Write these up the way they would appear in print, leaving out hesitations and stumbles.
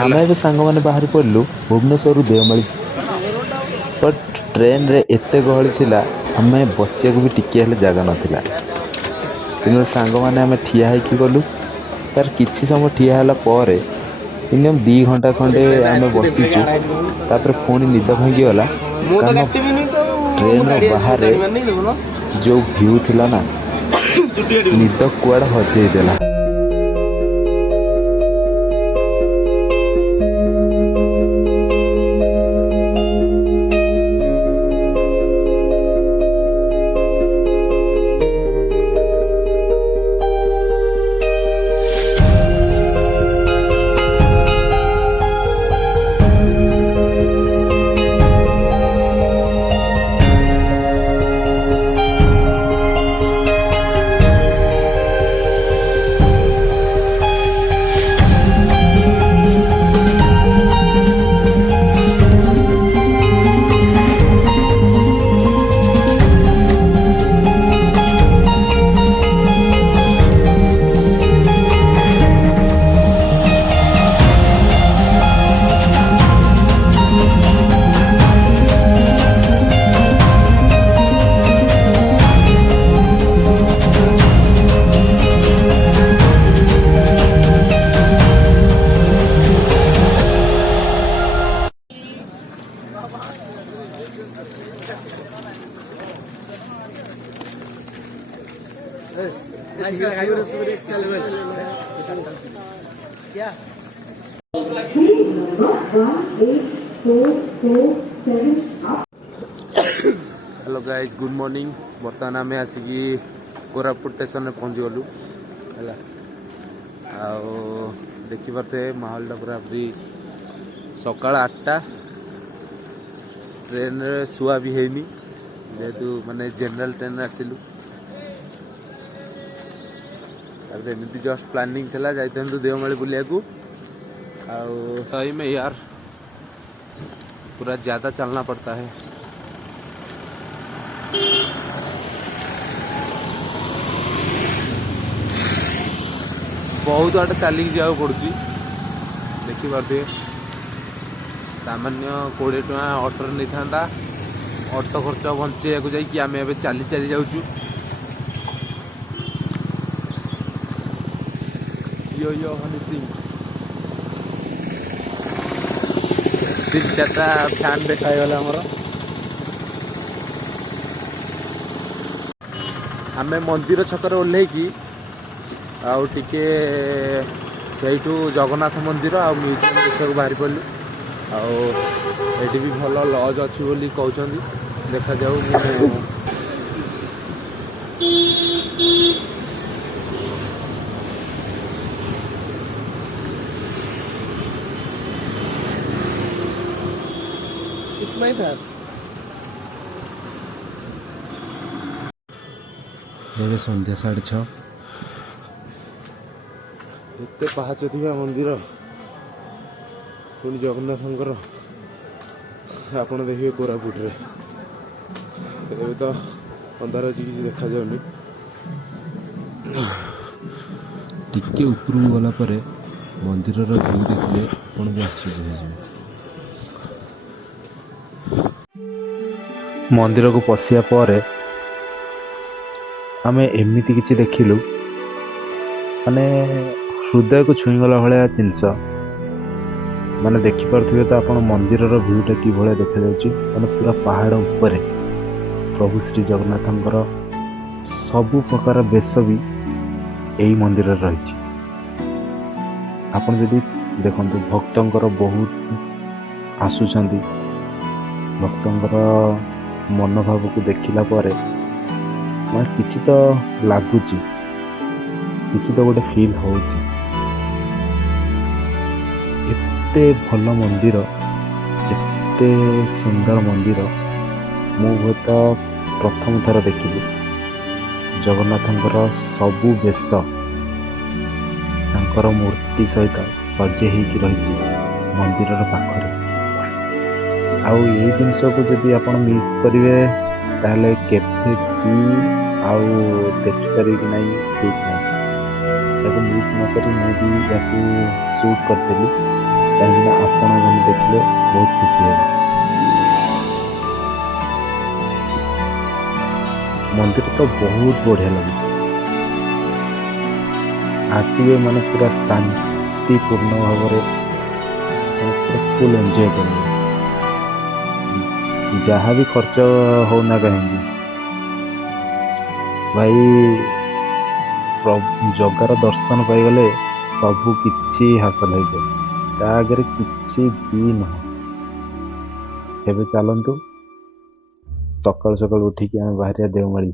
ଆମେ ଏବେ ସାଙ୍ଗମାନେ ବାହାରି ପଡ଼ିଲୁ ଭୁବନେଶ୍ୱରରୁ ଦେଓମାଳି। ବଟ୍ ଟ୍ରେନରେ ଏତେ ଗହଳି ଥିଲା ଆମେ ବସିବାକୁ ବି ଟିକିଏ ହେଲେ ଜାଗା ନଥିଲା। କିନ୍ତୁ ସାଙ୍ଗମାନେ ଆମେ ଠିଆ ହେଇକି ଗଲୁ। ତାର କିଛି ସମୟ ଠିଆ ହେଲା ପରେ ମିନିମମ୍ 2 ଘଣ୍ଟା ଖଣ୍ଡେ ଆମେ ବସିଛୁ। ତାପରେ ପୁଣି ନିଦ ଭାଙ୍ଗିଗଲା, କାରଣ ଟ୍ରେନର ବାହାରେ ଯୋଉ ଭ୍ୟୁ ଥିଲା ନା, ନିଦ କୁଆଡ଼େ ହଜେଇ ଦେଲା। Hello guys, good morning. बर्तमान आम आसिकी कोरापुट स्टेशन में पहुँच गलु है। देखिपे माहौल पूरा फ्री। सकाल 8टा ट्रेन शुआ भी है जेहेतु माने जनरल ट्रेन आसिलु। एमती जस्ट प्लानिंग थी जाइंतु देवमाली बुलिया को। सही में यार पूरा ज़्यादा चलना पड़ता है। बहुत आटे चलिक जाओ पड़ुची। देखिपे सामान्य 20 टका ऑटो नहीं था। ऑटो खर्च बंचे जाकि आम ए चली चली जाऊँ। यो हनी सिंह 3-4टा फैन देखागला आमर। आम मंदिर छकर ओह्लैकी आउ टिके सेठू जगन्नाथ मंदिर आ म्यूजियम देखा बाहरी पड़लु। आठी भी भल लज अच्छी बोली कहते। देखा जाऊ इसमें था ଏବେ ସନ୍ଧ୍ୟା 6:30। एते पहाच थिबा मंदिर पुणी जगन्नाथंकर आपण देखिए कोरापुट रे। एबे तो अंधार अच्छी किसी देखा जाउनी। ଟିକେ ଉପରକୁ ଗଲା ପରେ ମନ୍ଦିରର ଭ୍ୟୁ ଦେଖିଲେ ଆପଣ ବି ଆଶ୍ଚର୍ଯ୍ୟ ହେଇଯିବେ। ମନ୍ଦିରକୁ ପଶିବା ପରେ ଆମେ ଏମିତି କିଛି ଦେଖିଲୁ, ମାନେ ହୃଦୟକୁ ଛୁଇଁଗଲା ଭଳିଆ ଜିନିଷ। ମାନେ ଦେଖିପାରୁଥିବେ ତ ଆପଣ ମନ୍ଦିରର ଭ୍ୟୁଟା କିଭଳିଆ ଦେଖାଯାଉଛି। ମାନେ ପୁରା ପାହାଡ଼ ଉପରେ ପ୍ରଭୁ ଶ୍ରୀ ଜଗନ୍ନାଥଙ୍କର ସବୁ ପ୍ରକାର ବେଶ ବି ଏହି ମନ୍ଦିରରେ ରହିଛି। ଆପଣ ଯଦି ଦେଖନ୍ତୁ, ଭକ୍ତଙ୍କର ବହୁତ ଆସୁଛନ୍ତି। ଭକ୍ତଙ୍କର ମନୋଭାବକୁ ଦେଖିଲା ପରେ ମାନେ କିଛି ତ ଲାଗୁଛି, କିଛି ତ ଗୋଟେ ଫିଲ୍ ହେଉଛି। ଏତେ ଭଲ ମନ୍ଦିର, ଏତେ ସୁନ୍ଦର ମନ୍ଦିର ମୁଁ ହୁଏତ ପ୍ରଥମ ଥର ଦେଖିଲି। ଜଗନ୍ନାଥଙ୍କର ସବୁ ବେଶ ତାଙ୍କର ମୂର୍ତ୍ତି ସହିତ ସଜେଇ ହେଇକି ରହିଛି ମନ୍ଦିରର ପାଖରେ। ଆଉ ଏଇ ଜିନିଷକୁ ଯଦି ଆପଣ ମିସ୍ କରିବେ ତାହେଲେ କେବେ ବି ଆଉ ଦେଖିପାରିବେ କି ନାହିଁ ଠିକ୍ ନାହିଁ। ତାକୁ ମିସ୍ ନ କରି ମୁଁ ବି ୟାକୁ ସୁଟ୍ କରିଥିଲି। କାହିଁକିନା ଆପଣମାନେ ଦେଖିଲେ ବହୁତ ଖୁସି ହେବେ। ମନ୍ଦିର ତ ବହୁତ ବଢ଼ିଆ ଲାଗୁଛି। ଆସିବେ ମାନେ ପୁରା ଶାନ୍ତିପୂର୍ଣ୍ଣ ଭାବରେ ପୁରା ଫୁଲ୍ ଏନ୍ଜୟ କରିବେ। ଯାହା ବି ଖର୍ଚ୍ଚ ହଉନା କାହିଁକି ଭାଇ ଜଗାର ଦର୍ଶନ ପାଇଗଲେ ସବୁ କିଛି ହାସଲ ହେଇଯାଏ। ତା ଆଗରେ କିଛି ବି ନୁହଁ। ଏବେ ଚାଲନ୍ତୁ ସକାଳୁ ସକାଳୁ ଉଠିକି ଆମେ ବାହାରିବା ଦେଓମାଳି।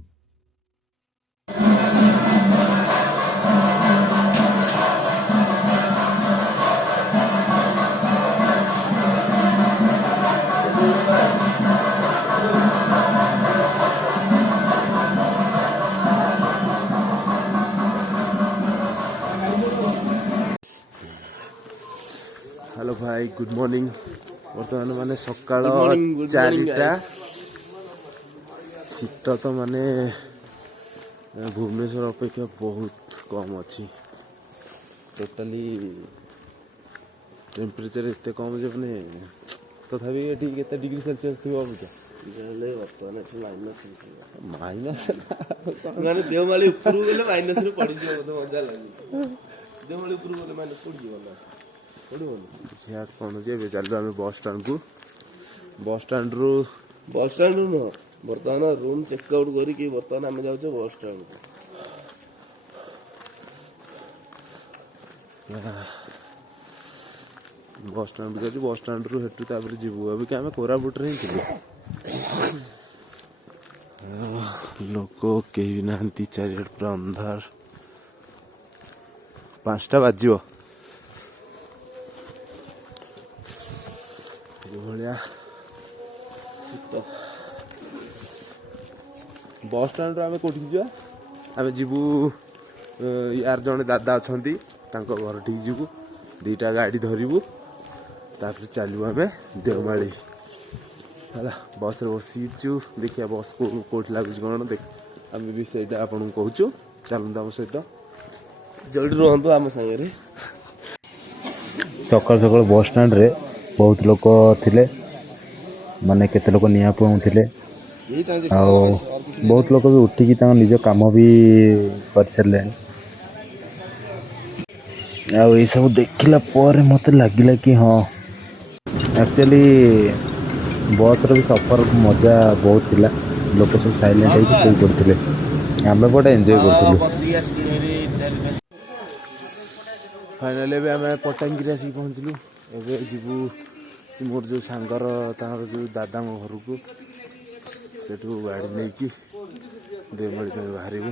हेलो भाई गुड मॉर्निंग। बर्तमान माने सकाळ 4टा शीत तो माने भुवनेश्वर अपेक्षा बहुत कम अच्छी। टोटाली टेम्परेचर एते कम जे माने तथापि ये केते डिग्री सेल्सियस थी अबिका बर्तमान माइनस माने देवमाली उपरु गेले माइनस रे पड़ी जियो मते मजा लागी। देवमाली उपरु गेले माइनस पड़ी जियो ना देखिया कौन जे चलो आम बस स्टाण्ड को बस स्टाण्ड नु बर्तमान रूम चेकआउट करी बर्तमान आम जाऊ बस स्टाण्ड को। बस स्टाण्ड गलु बस स्टाण्ड रु हेटु तापर जीवु अबिका आम कोरापुट रे ही लोक कहीं ना चारिआड पूरा अंधार। 5टा बाजियो भाया बस स्टाण्ड आम कौटी जा आम जीवु यार जड़े दादा अच्छा घर ठीक जीवु 2टा गाड़ी धरबू तापर चलू आम देवमाली है बस बसीचु देखिए बस कौटी लगुच कौन देख आम भी से आपन कहूँ चलता आम सहित जल्दी रुहतु आम सागर। सकाल सकाल बस स्टाण्ड रे बहुत लोक थिले माने केते लोक निया पहुँचले आउ बहुत लोक भी उठिकी निज काम भी कर सारे। आउ ये सब देखला पर मते लगिला कि हाँ एक्चुअली बस रो भी सफर मजा बहुत थिला। लोक सब साइलेंट होई कोई करथिले आमे बड़ा एन्जॉय करथिलु। फाइनाली भी आम पट्टांगिरी आसिक पहुँचलु। एवं जीवु मोर जो सांगर तार जो दादा घर को सेठू गाड़ी नहीं कि देवमाली बाहरबू।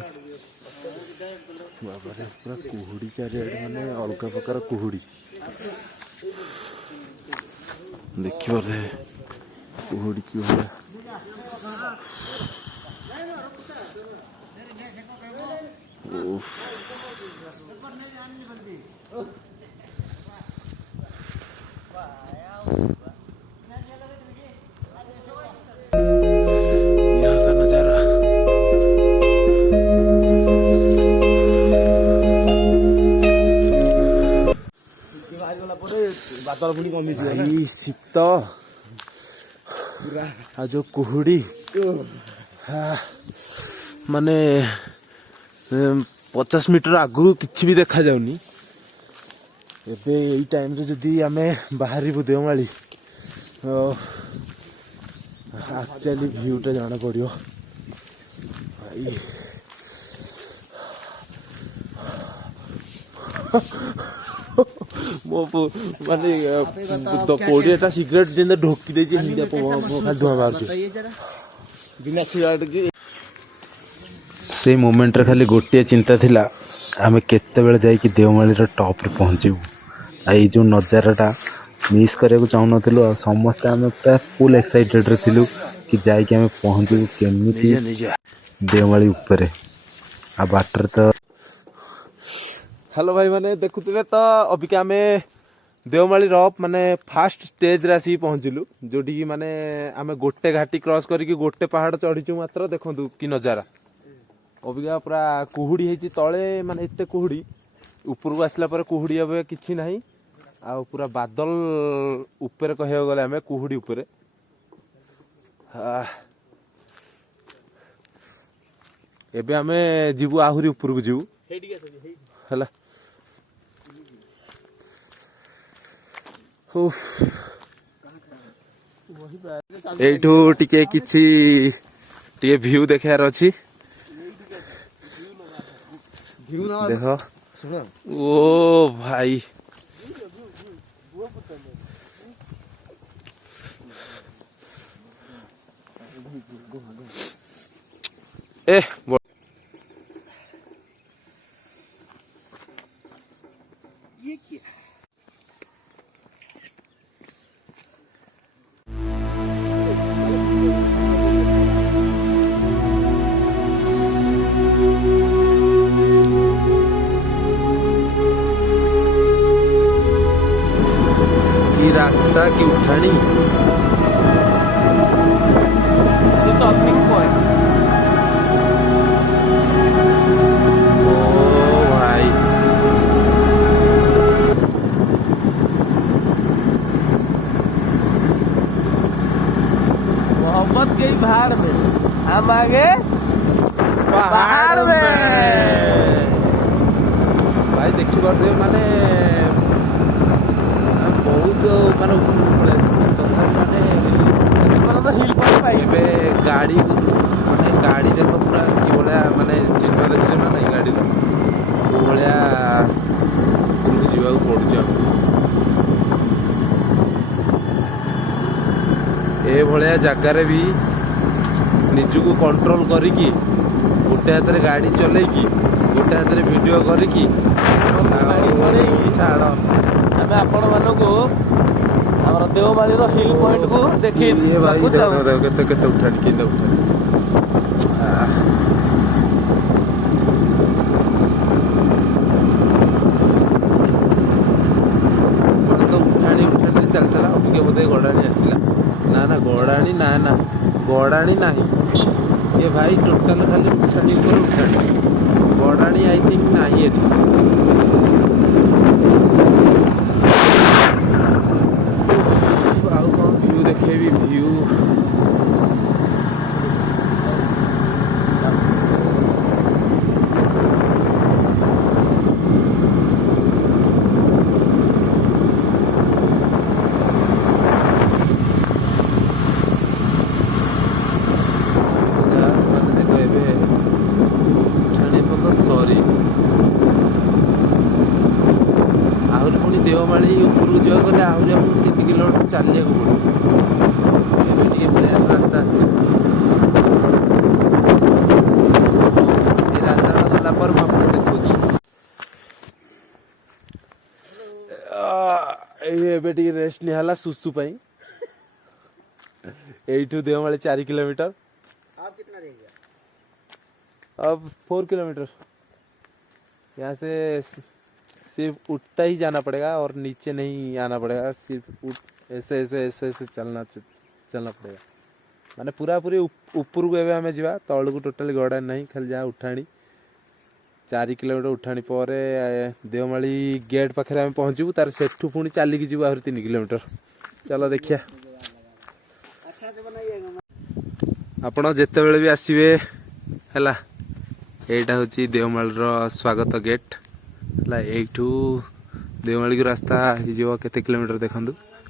बाबा पूरा कुहुड़ी चारिआड माने अलग प्रकार कुहुड़ी देखिए कुहुड़ी की भैया यहाँ का नजारा भाई शीत आ जो कुहुड़ी माने 50 मीटर आगु किछि भी देखा जाउनी। एबे एई टाइम रे जदी आमे बाहरिबु देवमाली एक्चुअली व्यूटा जाना पड़ियो भाई। मो माने 20टा सिगरेट जिंदा ढोकी दे जे हिंदा धुआं मारछु बिना सिगरेट के। से मोमेंट रे खाली गोटे चिंता थिला आमे केते बेले जाई कि देवमाली रो टॉप रे पहुंचीबू। आई जो नजाराटा मिस करिया को चाहू नथिलु आ समस्त आमे पूरा फुल एक्साइटेड रे थिलु कि जाई कि आमे पहुंचीबू केमिति देवमाली ऊपर आ बाटर तो। हेलो भाई माने देखुथिले तो अबिका आमे देवमाली रॉप माने फास्ट स्टेज रे आसी पहुंचलु जोटी की माने आमे गोटे घाटी क्रॉस करिक गोटे पहाड़ चढ़ीचु मात्र देखंतु कि नजारा। अबिका पूरा कुहुड़ी हेची तळे माने एते कुहुड़ी ऊपर को आसला पर कुहुड़ी अब किछि नाही ଆଉ ପୁରା ବାଦଲ ଉପରେ କହିବାକୁ ଗଲେ ଆମେ କୁହୁଡ଼ି ଉପରେ। ଏବେ ଆମେ ଯିବୁ ଆହୁରି ଉପରକୁ ଯିବୁ ହେଲା। ଏଇଠୁ ଟିକେ କିଛି ଟିକେ ଭିଉ ଦେଖାର ଅଛି। ଦେଖ ଓ ଭାଇ ଏ की रास्ता की उठानी टॉपिंग पॉइंट। ओ भाई मोहब्बत के भाड़ में हम आगे पहाड़ में भाई देखी पारे माने बहुत माने तथापि माने हिल पाइबे गाड़ी माने गाड़ी देख पूरा कि भलिया माने चिन्ह देखुछ ना नहीं गाड़ी को भलिया उपरକୁ ଯିବାକୁ ପଡୁଛି ଆମକୁ। ए भलिया ଜାଗାରେ ବି ନିଜକୁ କଣ୍ଟ୍ରୋଲ କରିକି ଗୋଟେ ହାତରେ ଗାଡ଼ି ଚଲେଇକି ଗୋଟେ ହାତରେ ଭିଡ଼ିଓ କରିକି ଗାଡ଼ି ଚଲେଇକି ଛାଡ଼ ଆମେ ଆପଣମାନଙ୍କୁ ଆମର ଦେଓମାଳିର ହିଲ୍ ପଏଣ୍ଟକୁ ଦେଖେଇ ये भाई ଦେବାକୁ ଚାହୁଁ। देखो केते केते उठाड़ी केते उठाड़ी तो उठाणी उठाणी चल चला अबिके बोधे गड़ाणी आसिला ना ना गड़ाणी ना ना गड़ाणी नाही ये भाई टोटल खाली उठाणी ऊपर उठाणी गड़ाणी आई थिंक नाही एठी। ଆଉ କଣ ଭିଉ ଦେଖେଇବି ଭିଉ ଆହୁରି ପୁଣି ଦେଓମାଳି ଉପରକୁ ଯିବାକୁ ଗଲେ ଆହୁରି ଆମକୁ 3 କିଲୋମିଟର ଚାଲିବାକୁ ପଡ଼ିବ। ଏବେ ଟିକେ ପ୍ଲେନ୍ ରାସ୍ତା ଆସିବ। ଏ ରାସ୍ତାଟା ଗଲା ପରେ ମୁଁ ଆପଣଙ୍କୁ ଦେଖାଉଛି। ଏବେ ଟିକେ ରେଷ୍ଟ ନିଆହେଲା ସୁସୁ ପାଇଁ। ଏଇଠୁ ଦେଓମାଳି 4 किलोमीटर अब 4 किलोमीटर यहाँ से सिर्फ उठता ही जाना पड़ेगा और नीचे नहीं आना पड़ेगा। सिर्फ ऐसे ऐसे ऐसे ऐसे चलना पड़ेगा माने पूरा पूरी ऊपर को एवं आम जा तौल को टोटाली गड़ा नहीं खाली जहाँ उठाणी 4 किलोमीटर उठाणी पर देवमाली गेट पाखे आम पहुँचू तार सेठू पुणी चलिकी जीव आहरी 3 किलोमीटर। चलो देखिया आपण जितेबले भी आसवे है। एटा हूँ देवमाली स्वागत गेट है। यू देवमाली को रास्ता हो केते किलोमीटर देखु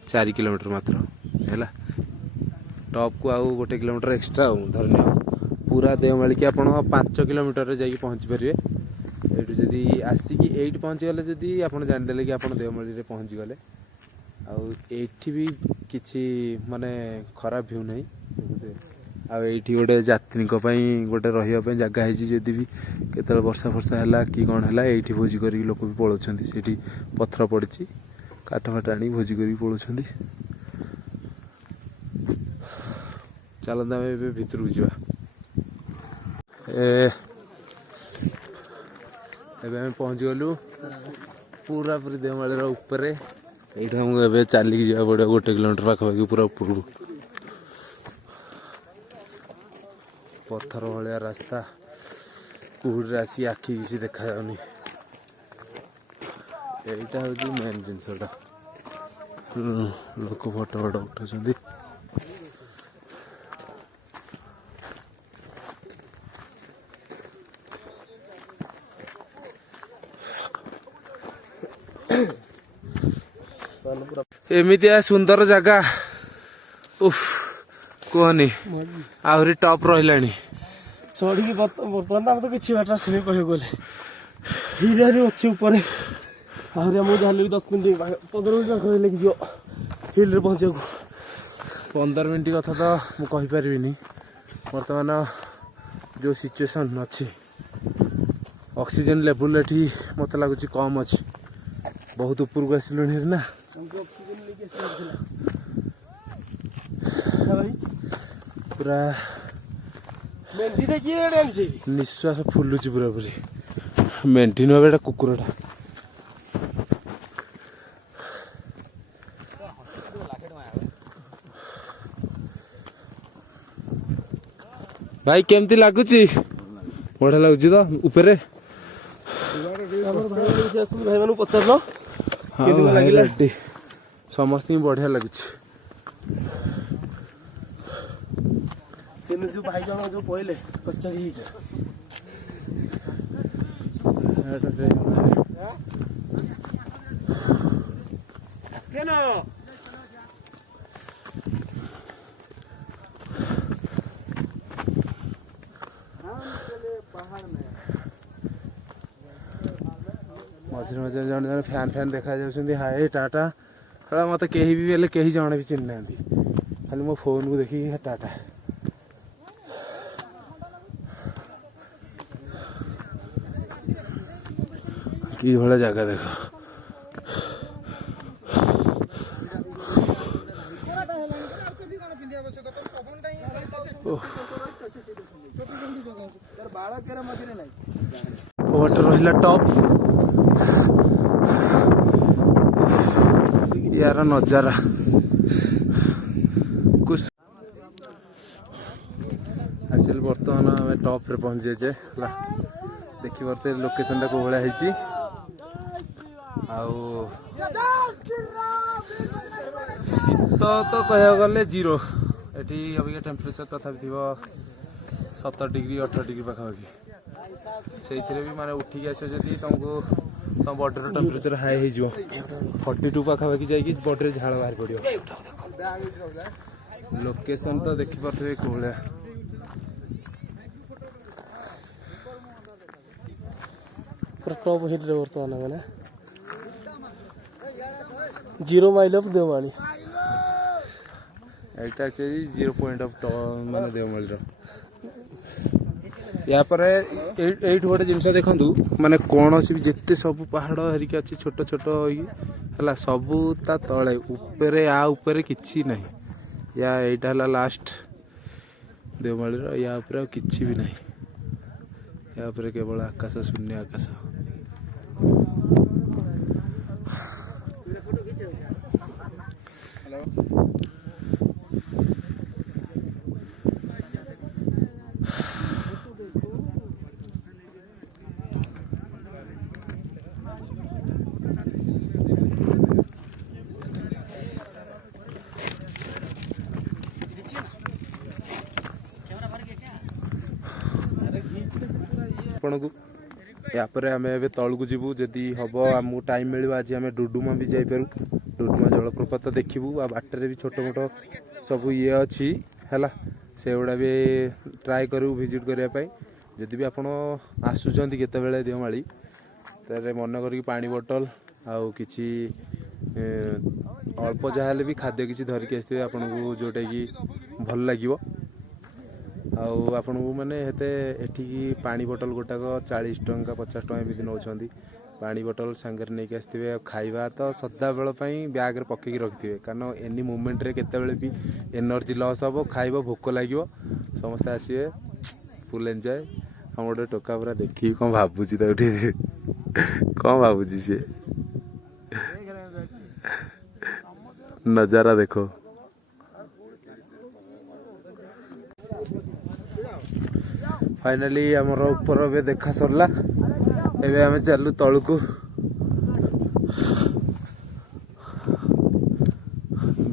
4 किलोमीटर मात्र है। टॉप को आउ 1 किलोमीटर एक्स्ट्रा धरनी पूरा देवमाली की आप 5 किलोमीटर जाकि पहुँची पारे। यू जदि आसिकी एट पहुँची गले जदि आप जानीदे कि आप देवमाली पहुँची गले आठी भी किसी माने खराब व्यू नहीं। आठी गोटे यात्री गोटे रही जगह है जदि भी केत वर्षा फर्षा है कि कौन है ये भोजी कर लोक भी पलाउं से पथर पड़ी काठ फाट आनी भोजी कर पलाउं। चलते आम ए भितर को जा एवं पहुँच गलु पूरा पूरी देवमाली ऊपर ये आमको चलिकी जा पड़े 1 किलोमीटर पाखापाखि पूरा ऊपर को पत्थर भाया रास्ता कुहुड़ी आसी आखि किसी देखा जाऊनी। यहाँ हूँ मेन जिनसटा लोक फोटो फोटो उठाउछन्ती। एमितिया सुंदर जगह उफ कहनी आहरी टॉप रहिलानी चढ़ी बर्तमान आम तो किसी बाटा आसने कह गले हिल अच्छे उपर आहरी आमको जहाँ 10 मिनट 15 मिनट पाख लगे हिल रे पहुँचा 15 मिनट कथा तो मुझे कहीपरि बर्तमान जो सिचुएशन अच्छी ऑक्सीजन लेवल एठी मत लगुच कम अच्छी बहुत ऊपर को आसिलु ना ऑक्सीजन लेके पूरा मेंढीटा किए एडे आनछे निश्वास फुलुची पूरा पूरी मेंटी नुह एटा कुकुरटा भाई केमती लगुची बढ़िया लगुच तो ऊपर भाई मान पचार हाँ भाई रेडी समस्त बढ़िया लगुच जो भाई जन जो कहले पचारि मझे मझे जन जन फैन फैन देखा जाउछन्ती हाय टाटा साला मत कहीं भी बेले कहीं जने भी चिन्ह ना खाली मो फोन को देखी टाटा कि भला जगह देखो वाटर रहिला टॉप यार नजारा कुछ एक्चुअली बर्तमान आम टॉप रे पहुंच जाइए देखी पारे लोकेशन टा को भाया है शीत तो कह गले 0 एटी अबिका टेम्परेचर तथापि थी 17 डिग्री 18 डिग्री पाखापाखि से भी माने उठिक आस तुमको तुम बॉडी टेम्परेचर हाई हो 42 पाखापाखि जाकि बॉडी झाड़ बाहर पड़ो लोकेशन तो देखिपे कौन टॉप हिट रे बर्तमान मैंने 0 mile of Devmali Etah actually 0 point of माने देवमाली या पर एट गोटे जिनस देखु माने कौन भी जिते सब पहाड़ हरिका अच्छी छोट छोट है सबू ता तले ऊपर या ऊपर किछि नहीं या एटा हला लास्ट देवमाली या ऊपर किछि भी नहीं या ऊपर केवल आकाश शून्य आकाश आपको यापर आम ए तलू जीवु जदि हम आमको टाइम मिल आज आम डुडुमा भी जापर डुडुमा जलप्रपात देखू आ बाटर भी छोट मोट सब ये अच्छी है से गुड़ा भी ट्राए करूँ विजिट करने जदि भी आपड़ आसुँच केतबेले देवमाली तारे मन करी पानी बोतल आउ किछि अल्प जहाँ भी खाद्य किसी धरिकी आसते आपन को जोटा कि भल लगे आपन को माने हेते एठिकी पानी बोतल गोटाक 40 टंका 50 टंका एमती नौकरी पानी बोतल सांगे नहीं आसते खाଇବା तो सदा बेल ब्याग पकईकी रखिथे कारण एनी मोमेंट रे केतबेले भी एनर्जी लॉस हम खाइब भोक लगे समस्ते आसवे फुल एंजॉय हम गोटे टोका पूरा देखी कौन भावुची कौन भावुची सी नजारा देखो फाइनाली आमर ऊपर ए देखा सरला एबे आमे चलू तलू को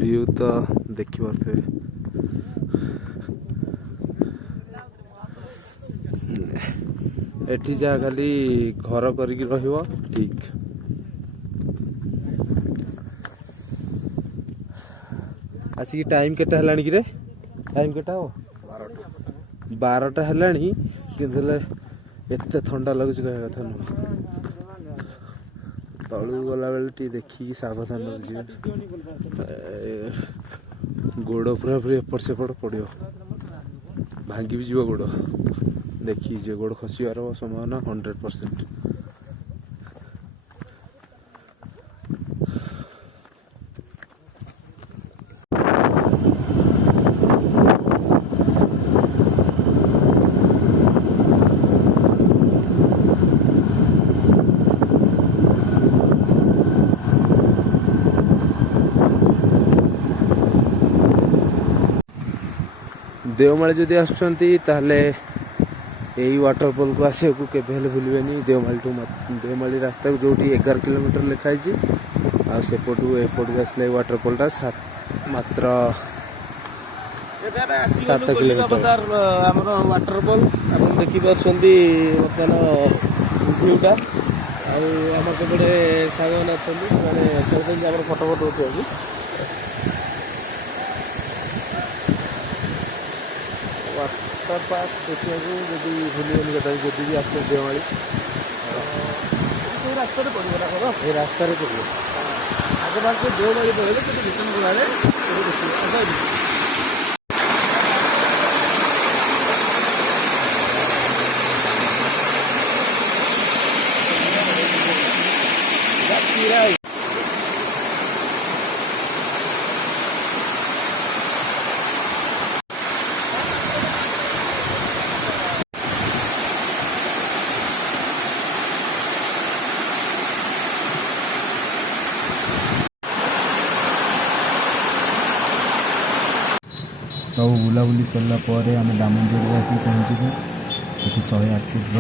व्यू तो देखिपे एठी जा खाली घर करिकी रहिबो ठीक। आसिक टाइम केटा हेलानी कि रे टाइम केटा हो 12टा हेलानी किंतु एते ठंडा लगुच कहया कथा नु तळु गला बेले टी देखी सावधान जी गोड़ पूरा पूरी एपट सेपट पड़ो भांगी भी जीव गोड़ देखी जे गोड़ खसिबार संभावना 100%। देवमाली जदि आसुचंती ताहले यही वाटरफॉल को आसे को केबे हेले भूलिबेनी। देवमाली रास्ता को जोटी 11 किलोमीटर लिखाई आ सेपटू एपटू आसले वाटरफॉलटा मात्र 7 किलोमीटर आमर वाटरफॉल आप देखी पार्टी बर्तमान व्यूटा आमर सेपटे सांग मैंने अच्छा फटो फटो उठे वाटर पार्क देखा जब भूलिबनी कदा जब भी आस देवमाली रास्ता पड़ो ये रास्ता पड़ो आगे बार देवमाली पड़े रिटर्न गलाने सब बुलाबुली सरला आम दामनजोड़ी आसिक पहुँचू। ये 108 फुट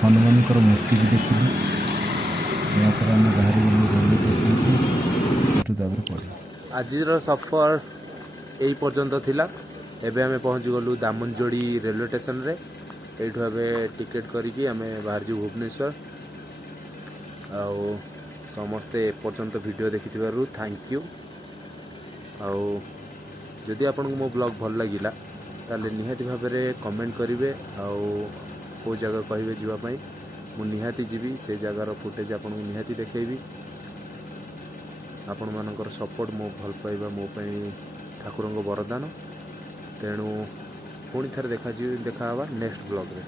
हनुमान मूर्ति भी देखिलु। यहाँ आम बाहरी रेलवे स्टेशन पड़े। आजिर सफर यही पर्यंत थिला। एबे आमे पहुँची गलु दामनजोड़ी रेलवे स्टेशन रे। एठू आबे टिकेट करिकी आमे बाहर जी भुवनेश्वर। आउ समस्ते पर्यंत वीडियो देखिथिबारु थैंक यू। आउ जदि आपको मो ब्लॉग भल लगिला ताले निहाती भाव में कमेंट करेंगे आउ जगह कहे जावाई मु निहाती जीवी से जगार फुटेज आपको निहाती देखेबी। आपण मानकर सपोर्ट मो भल पाइबा मो ठाकुर वरदान। तेणु पुणी थे देखा नेक्स्ट ब्लॉग रे।